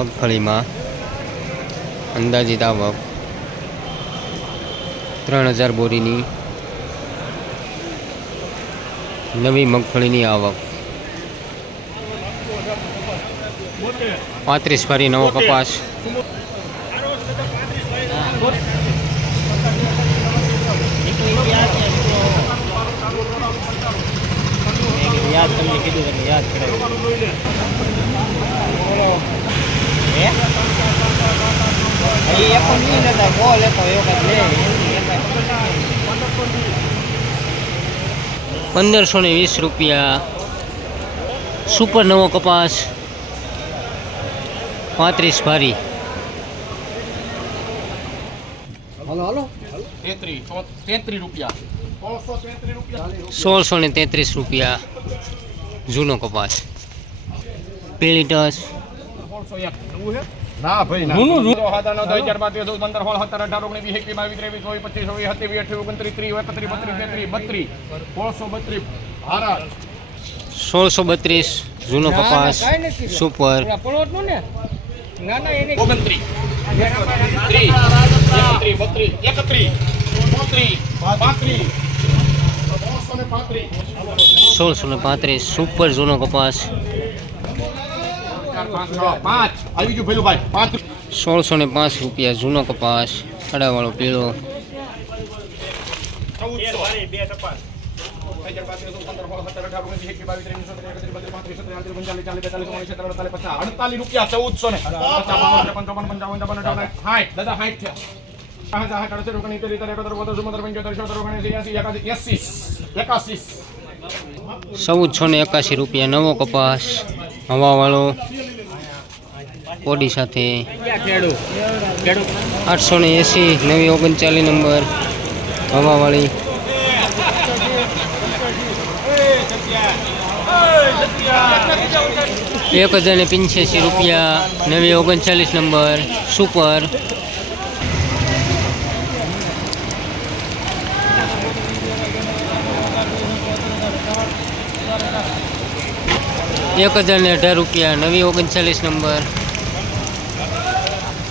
મગફળીમાં અંદાજિત આવક ત્રણ હજાર બોરીની નવી મગફળીની આવક. પાંત્રીસ ફરી નવો કપાસ. યાદ તમને કીધું તમે યાદ હે એ એકો નહીં નતા બોલ એકો એક જ લે પંદરસો ને વીસ રૂપિયા. સુપર નવો કપાસ. પાંત્રીસ ભારી. હાલો હાલો. તેત્રીસ રૂપિયા. સોળસો ને તેત્રીસ રૂપિયા. જૂનો કપાસ. પેલી ટસ છે. ના ભાઈ ના. પંદર, સત્તર, અઢાર, ઓગણીસ, વીસ, એકવીસ, બાવીસ, ત્રેવીસ, ચોવીસ, પચીસ, છવ્વીસ, સત્યાવીસ, અઠ્યાવીસ, ઓગણત્રીસ, ત્રીસ, એકત્રીસ, બત્રીસ, તેત્રીસ, બત્રીસ, સોળસો બત્રીસ. સોળસો બત્રીસ જૂનો કપાસ સુપર. ને? ના ના એને ઓગણત્રીસ. ત્રીસ. બત્રીસ એકત્રીસ પાંત્રીસ. સોળસો ને પાંત્રીસ સુપર જૂનો કપાસ ચાર, પાંચ, છ, પાંચ આવી ગયું પેલું ભાઈ પાંચ સોળસો ને પાંચ રૂપિયા, જૂનો કપાસ અડાવાળો પીળો. ચૌદસો ને દાદા સાઠ થયા ચૌદસો ને એકાસી રૂપિયા, નવો કપાસ, હવાવાળો. કોડી સાથે. ખેડૂ ખેડૂ આઠસો ને એંસી નવી ઓગણચાલીસ નંબર હવાવાળી. એક હજાર ને પંચ્યાસી રૂપિયા નવી ઓગણચાલીસ નંબર સુપર. એક હજાર ને અઢાર રૂપિયા નવી ઓગણચાલીસ નંબર.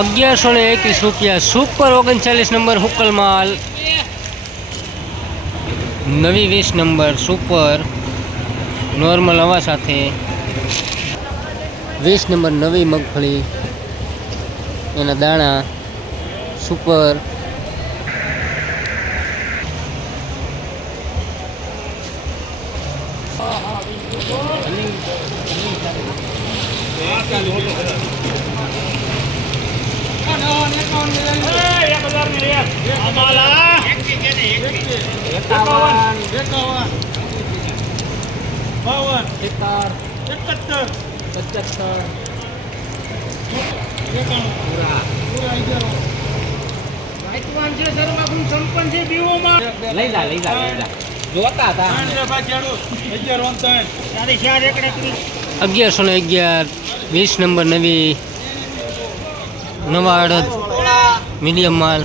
અગિયારસો ને એકવીસ રૂપિયા સુપર ઓગણચાલીસ નંબર હુકલ માલ. નવી વીસ નંબર સુપર નોર્મલ હવા સાથે. વીસ નંબર નવી મગફળી. એના દાણા સુપર. લઈ જા લઈ જા લઈ જા. જોતા હતા. અગિયારસો ને અગિયાર વીસ નંબર નવી નવા અડદ મીડિયમ માલ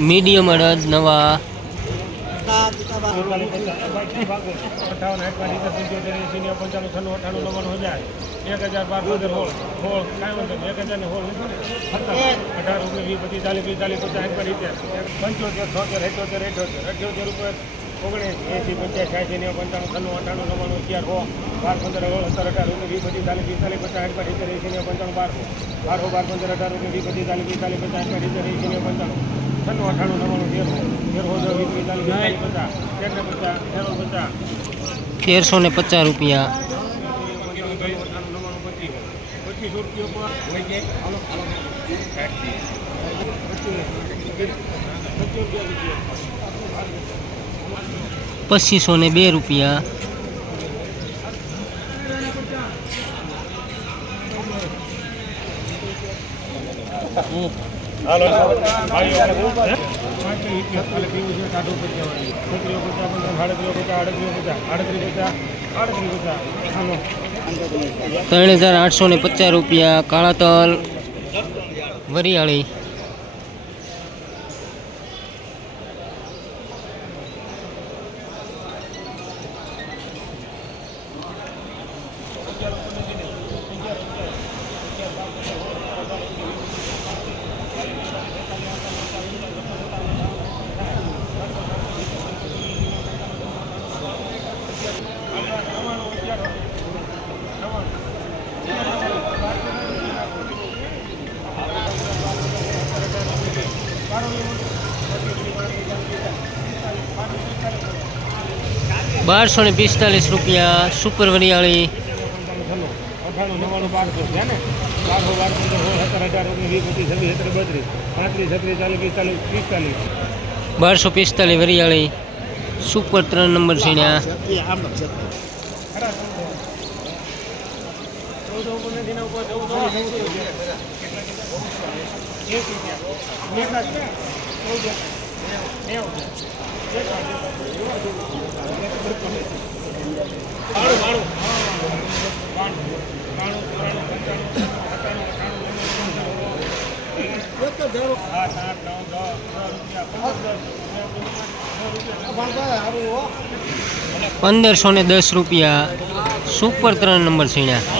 મીડિયમ અડદ નવા એક હજાર બાર પંદર હોળ હોળ કાંઈ વાંધો નહીં એક હજાર હોળ અઢાર ઓગણીસ વીસ પચીસ ચાલીસ પિસ્તાલીસ પચાસ પંચોતેર છોતેર અઠ્યોતેર અઠ્યોતેર અઠ્યોતેર ઉપર ઓગણીસ એસી પચાસ છ્યાસી ને પંચાણું છન્નું અઠાણું નવ્વાણું અગિયાર સો બાર પંદર સત્તર અઢાર ઓગણીસ વીસ પચીસ ચાલીસ પિસ્તાલીસ પચાસ આઠમાં સિત્તેર એસી ને પંચાણું બારસો. બારસો બાર પંદર અઢાર ઓગણીસ વીસ પચીસ ચાલીસ પિસ્તાલીસ પચાસ આઠમાં સિત્તેર એસી ને પંચાણું. છન્નું અઠાણું નવ્વાણું તેરસો. તેરસો દસ વીસ પિસ્તાલીસ પચાસ. ને પચાસ તેરો પચાસ. તેરસો ને પચાસ રૂપિયા. પચીસ રૂપિયા. પચીસો રૂપિયા. પાંચસો ને બે હાલો. ત્રણ હજાર આઠસો ને પચાસ રૂપિયા કાળા તલ વરિયાળી. બારસો ને પિસ્તાલીસ રૂપિયા સુપર વરિયાળી બારસો પિસ્તાલીસ વરિયાળી સુપર ત્રણ નંબર છે ને. આઠ, દસ. પંદરસો ને દસ રૂપિયા સુપર ત્રણ નંબર સીણ્યા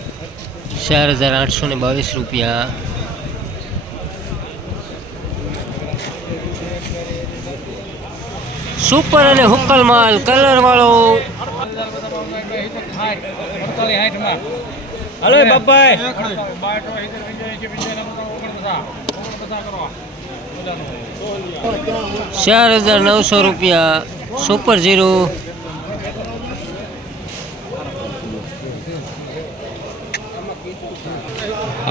ચાર હજાર આઠસો ને બાવીસ રૂપિયા. સુપર અને હુક્કલ માલ કલર વાળો. હલો બાપાઈ ચાર હજાર નવસો રૂપિયા સુપર ઝીરો અલે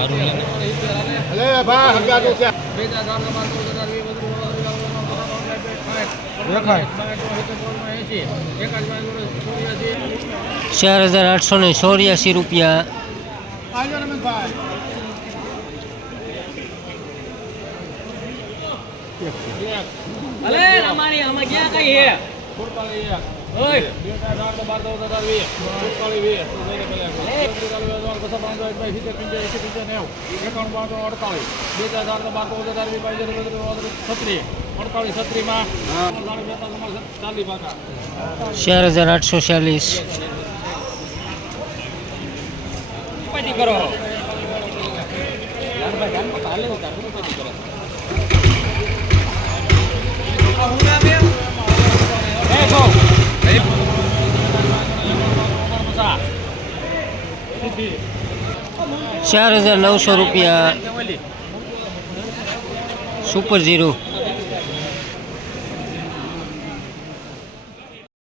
ભાઈ હગાનું છે ચાર હજાર આઠસો ને ચોર્યાસી રૂપિયા. અલે અમારી આમાં ક્યાં કઈ હે? ઓય ચાર હજાર આઠસો ચાલીસ કરો ચાર હજાર નવસો રૂપિયા. Super zero